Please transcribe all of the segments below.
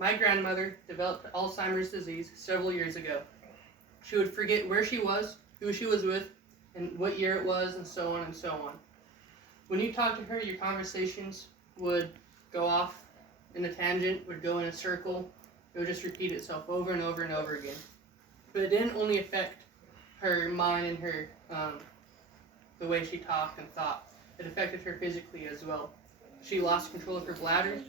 My grandmother developed Alzheimer's disease several years ago. She would forget where she was, who she was with, and what year it was, and so on and so on. When you talked to her, your conversations would go off in a tangent, would go in a circle. It would just repeat itself over and over and over again. But it didn't only affect her mind and her the way she talked and thought. It affected her physically as well. She lost control of her bladder,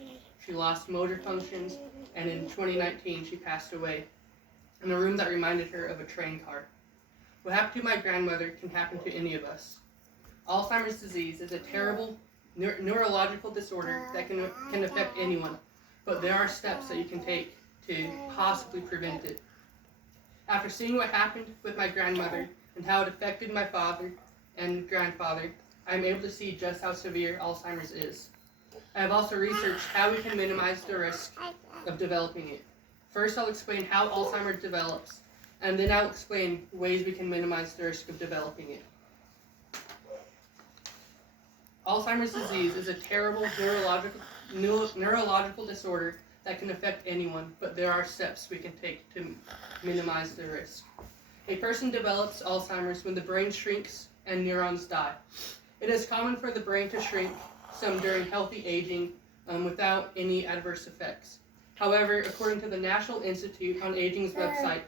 she lost motor functions, and in 2019 she passed away in a room that reminded her of a train car. What happened to my grandmother can happen to any of us. Alzheimer's disease is a terrible neurological disorder that can affect anyone, but there are steps that you can take to possibly prevent it. After seeing what happened with my grandmother and how it affected my father and grandfather, I am able to see just how severe Alzheimer's is. I have also researched how we can minimize the risk of developing it. First, I'll explain how Alzheimer's develops, and then I'll explain ways we can minimize the risk of developing it. Alzheimer's disease is a terrible neurological disorder that can affect anyone, but there are steps we can take to minimize the risk. A person develops Alzheimer's when the brain shrinks and neurons die. It is common for the brain to shrink, some during healthy aging, without any adverse effects. However, according to the National Institute on Aging's website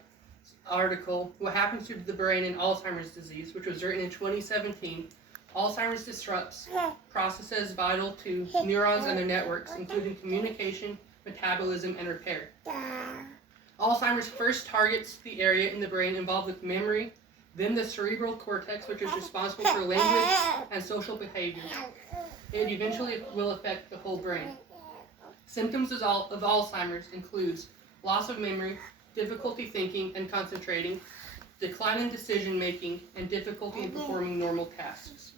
article, What Happens to the Brain in Alzheimer's Disease, which was written in 2017, Alzheimer's disrupts processes vital to neurons and their networks, including communication, metabolism, and repair. Alzheimer's first targets the area in the brain involved with memory, then the cerebral cortex, which is responsible for language and social behavior. It eventually will affect the whole brain. Symptoms of Alzheimer's includes loss of memory, difficulty thinking and concentrating, decline in decision making, and difficulty in performing normal tasks.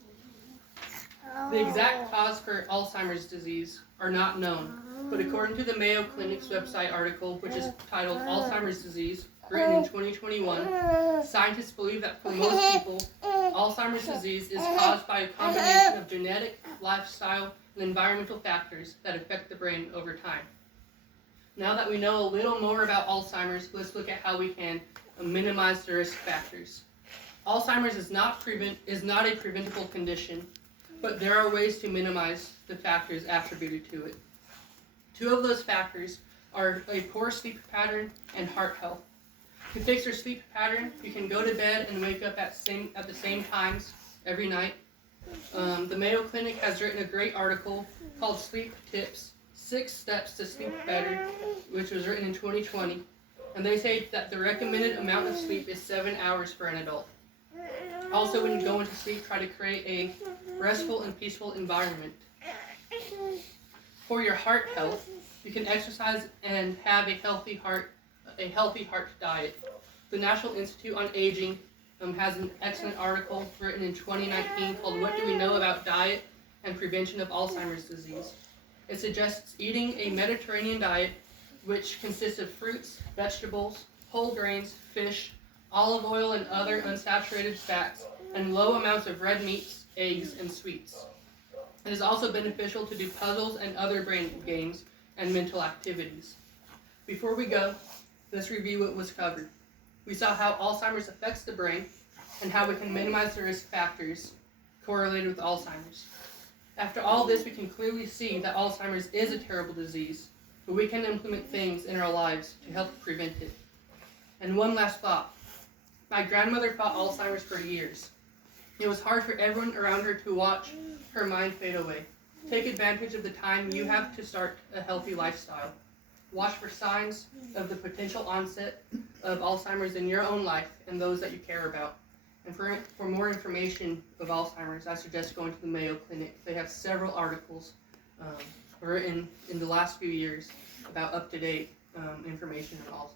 The exact cause for Alzheimer's disease are not known, but according to the Mayo Clinic's website article, which is titled Alzheimer's Disease, written in 2021, scientists believe that for most people, Alzheimer's disease is caused by a combination of genetic, lifestyle, and environmental factors that affect the brain over time. Now that we know a little more about Alzheimer's, let's look at how we can minimize the risk factors. Alzheimer's is not a preventable condition, but there are ways to minimize the factors attributed to it. Two of those factors are a poor sleep pattern and heart health. To fix your sleep pattern, you can go to bed and wake up at the same times every night. The Mayo Clinic has written a great article called Sleep Tips, 6 Steps to Sleep Better, which was written in 2020. And they say that the recommended amount of sleep is 7 hours for an adult. Also, when you go into sleep, try to create a restful and peaceful environment. For your heart health, you can exercise and have a healthy heart diet. The National Institute on Aging has an excellent article written in 2019 called What Do We Know About Diet and Prevention of Alzheimer's Disease? It suggests eating a Mediterranean diet which consists of fruits, vegetables, whole grains, fish, olive oil, and other unsaturated fats, and low amounts of red meats, eggs, and sweets. It is also beneficial to do puzzles and other brain games and mental activities. Before we go, let's review what was covered. We saw how Alzheimer's affects the brain and how we can minimize the risk factors correlated with Alzheimer's. After all this, we can clearly see that Alzheimer's is a terrible disease, but we can implement things in our lives to help prevent it. And one last thought. My grandmother fought Alzheimer's for years. It was hard for everyone around her to watch her mind fade away. Take advantage of the time you have to start a healthy lifestyle. Watch for signs of the potential onset of Alzheimer's in your own life and those that you care about. And for more information of Alzheimer's, I suggest going to the Mayo Clinic. They have several articles written in the last few years about up-to-date information on Alzheimer's.